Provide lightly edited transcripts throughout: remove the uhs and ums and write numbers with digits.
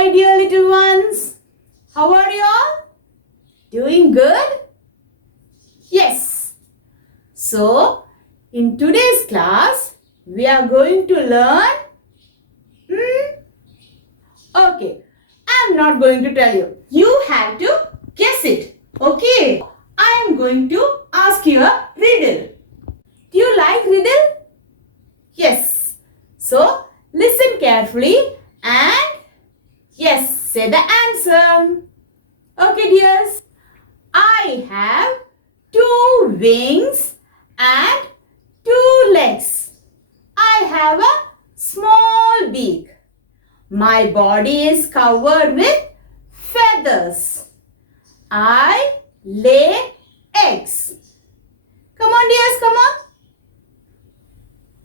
my dear little ones. How are you all? Doing good? Yes. So, in today's class, we are going to learn. Okay, I'm not going to tell you. You have to guess it. Okay, I am going to ask you a riddle. Do you like riddle? Yes. So, listen carefully and yes, say the answer. Okay, dears. I have 2 wings and 2 legs. I have a small beak. My body is covered with feathers. I lay eggs. Come on, dears, come on.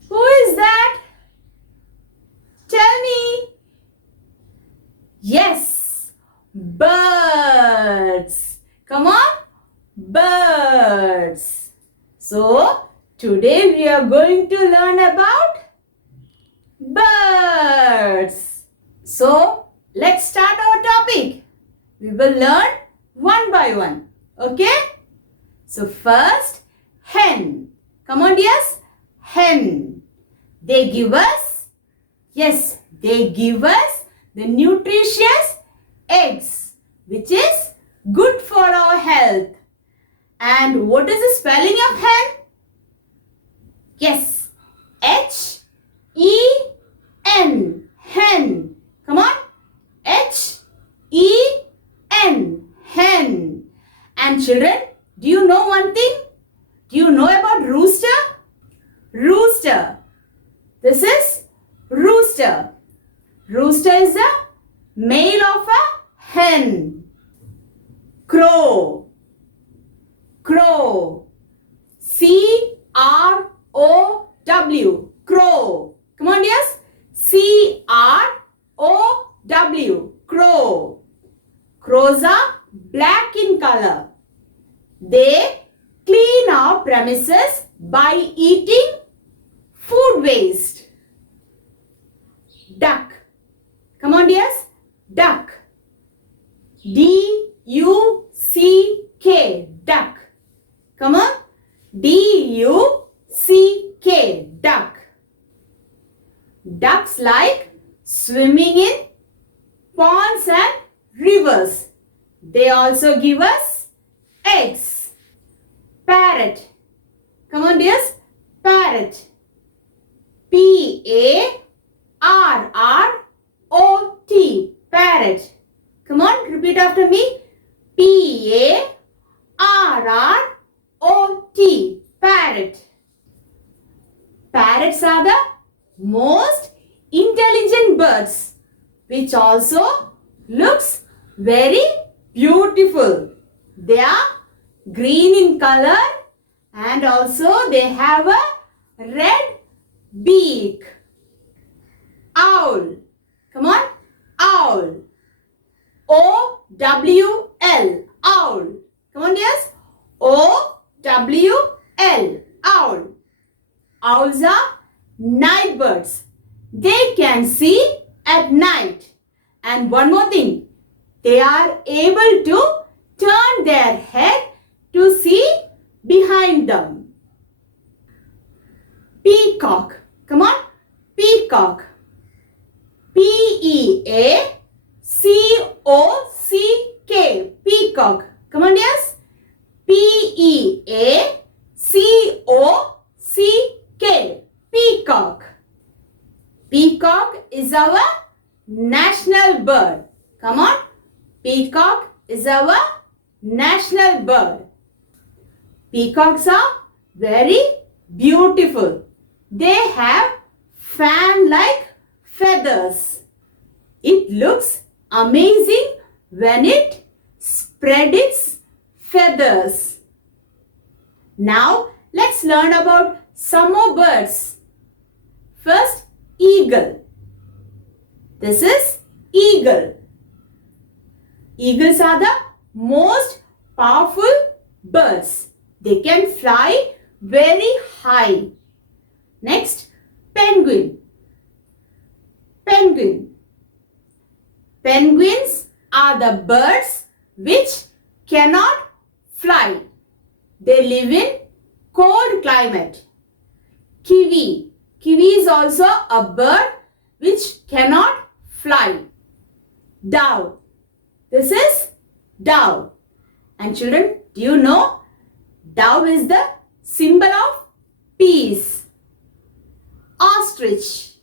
Who is that? Tell me. Yes, birds. Come on, birds. So, today we are going to learn about birds. So, let's start our topic. We will learn one by one. Okay? So, first, hen. Come on, dears. Hen. They give us, yes, they give us the nutritious eggs, which is good for our health. And what is the spelling of hen? Yes, H-E-N, hen. Come on, H-E-N, hen. And children, do you know one thing? Do you know about rooster? Rooster. This is rooster. Rooster is the male of a hen. Crow. Crow. C-R-O-W. Crow. Come on, dears. C-R-O-W. Crow. Crows are black in color. They clean our premises by eating food waste. Duck. Come on, dears. Duck. D-U-C-K. Duck. Come on. D-U-C-K. Duck. Ducks like swimming in ponds and rivers. They also give us eggs. Parrot. Come on, dears. Parrot. P-A-R-R-O-T. Parrot. Come on, repeat after me. P-A-R-R-O-T. Parrot. Parrots are the most intelligent birds, which also looks very beautiful. They are green in color and also they have a red beak. Owl. Come on. Owl. O-W-L. Owl. Come on, dears. O-W-L. Owl. Owls are night birds. They can see at night. And one more thing. They are able to turn their head to see behind them. Peacock. Come on. Peacock. P-E-A-C-O-C-K. Peacock. Come on, dears. P-E-A-C-O-C-K. Peacock. Peacock is our national bird. Come on. Peacock is our national bird. Peacocks are very beautiful. They have fan-like feathers. It looks amazing when it spreads its feathers. Now, let's learn about some more birds. First, eagle. This is eagle. Eagles are the most powerful birds. They can fly very high. Next, penguin. Penguin. Penguins are the birds which cannot fly. They live in cold climate. Kiwi. Kiwi is also a bird which cannot fly. Dove. This is dove. And children, do you know dove is the symbol of peace. Ostrich.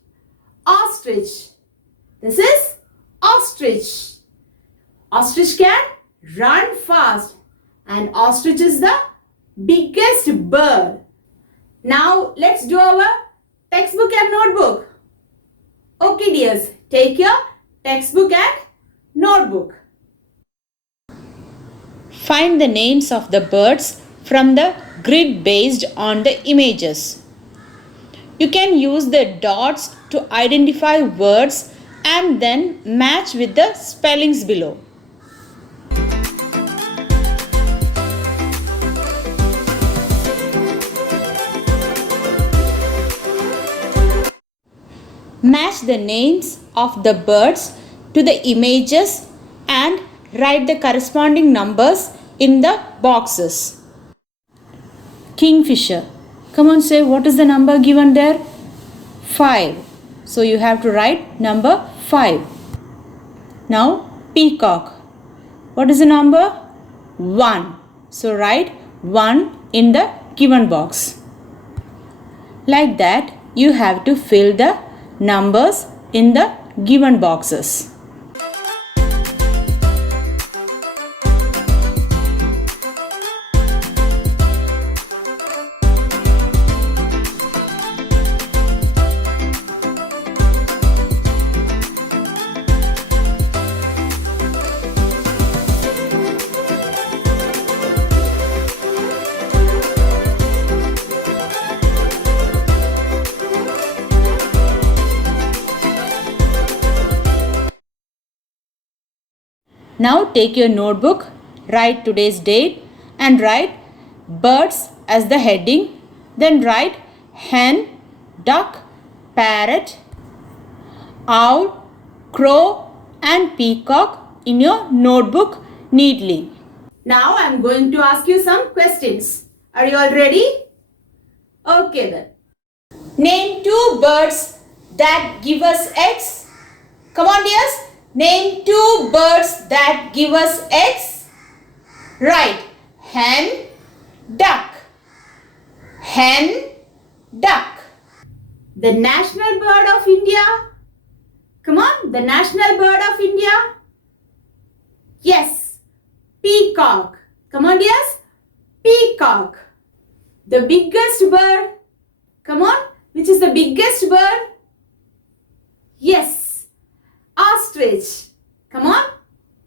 Ostrich. This is ostrich. Ostrich can run fast and ostrich is the biggest bird. Now let's do our textbook and notebook. Okay dears, take your textbook and notebook. Find the names of the birds from the grid based on the images. You can use the dots to identify words and then match with the spellings below. Match the names of the birds to the images and write the corresponding numbers in the boxes. Kingfisher. Come on, say what is the number given there? 5. So you have to write number 5. Now peacock. What is the number? 1. So write 1 in the given box. Like that you have to fill the numbers in the given boxes. Now take your notebook, write today's date and write birds as the heading. Then write hen, duck, parrot, owl, crow and peacock in your notebook neatly. Now I am going to ask you some questions. Are you all ready? Okay then. Name 2 birds that give us eggs. Come on dears. Name 2 birds that give us eggs. Right. Hen, duck. Hen, duck. The national bird of India. Come on, the national bird of India. Yes, peacock. Come on dears. Peacock. The biggest bird. Come on, which is the biggest bird? Yes. Ostrich. Come on.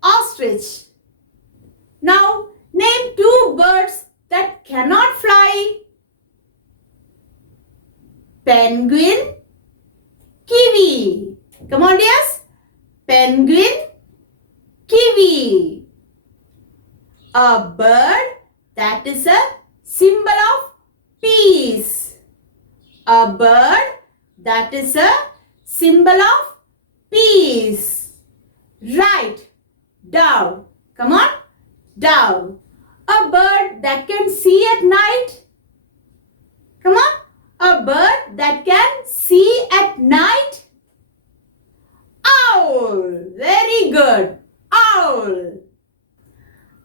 Ostrich. Now, name 2 birds that cannot fly. Penguin, kiwi. Come on, dears. Penguin, kiwi. A bird that is a symbol of peace. A bird that is a symbol of peace. Right. Dove. Come on. Dove. A bird that can see at night. Come on. A bird that can see at night. Owl. Very good. Owl.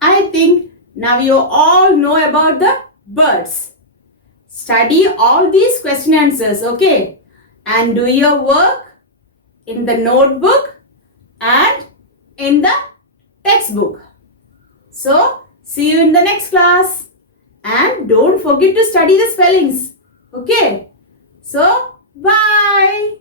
I think now you all know about the birds. Study all these question answers, okay? And do your work in the notebook and in the textbook. So, see you in the next class. And don't forget to study the spellings. Okay? So, bye.